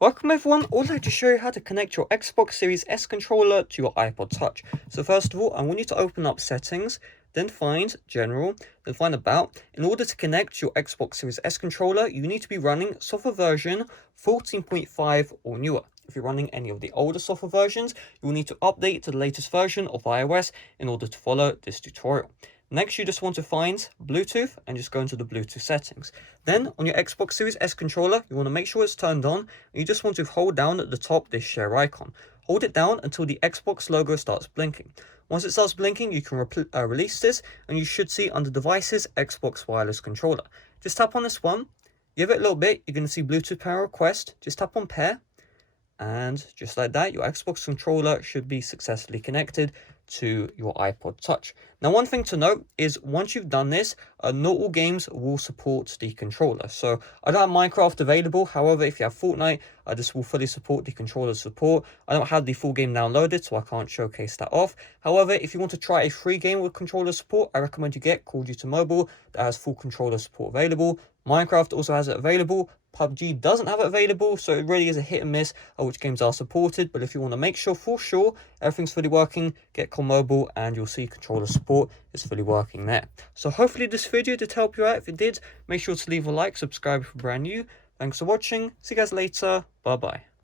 Welcome everyone, I'd like to show you how to connect your Xbox Series S controller to your iPod Touch. So first of all, I want you to open up Settings, then find General, then find About. In order to connect your Xbox Series S controller, you need to be running software version 14.5 or newer. If you're running any of the older software versions, you will need to update to the latest version of iOS in order to follow this tutorial. Next, you just want to find Bluetooth and just go into the Bluetooth settings. Then on your Xbox Series S controller, you want to make sure it's turned on, and you just want to hold down at the top this share icon. Hold it down until the Xbox logo starts blinking. Once it starts blinking, you can release this, and you should see under Devices, Xbox Wireless Controller. Just tap on this one, give it a little bit, you're going to see Bluetooth pair request, just tap on pair, and just like that, your Xbox controller should be successfully connected to your iPod Touch. Now, one thing to note is once you've done this, not all games will support the controller. So I don't have Minecraft available. However, if you have Fortnite, this will fully support the controller support. I don't have the full game downloaded, so I can't showcase that off. However, if you want to try a free game with controller support, I recommend you get Call of Duty Mobile that has full controller support available. Minecraft also has it available. PUBG doesn't have it available, so it really is a hit and miss of which games are supported. But if you want to make sure for sure everything's fully working, get COM Mobile and you'll see controller support is fully working there. So hopefully this video did help you out. If it did, make sure to leave a like, subscribe if you're brand new. Thanks for watching. See you guys later. Bye bye.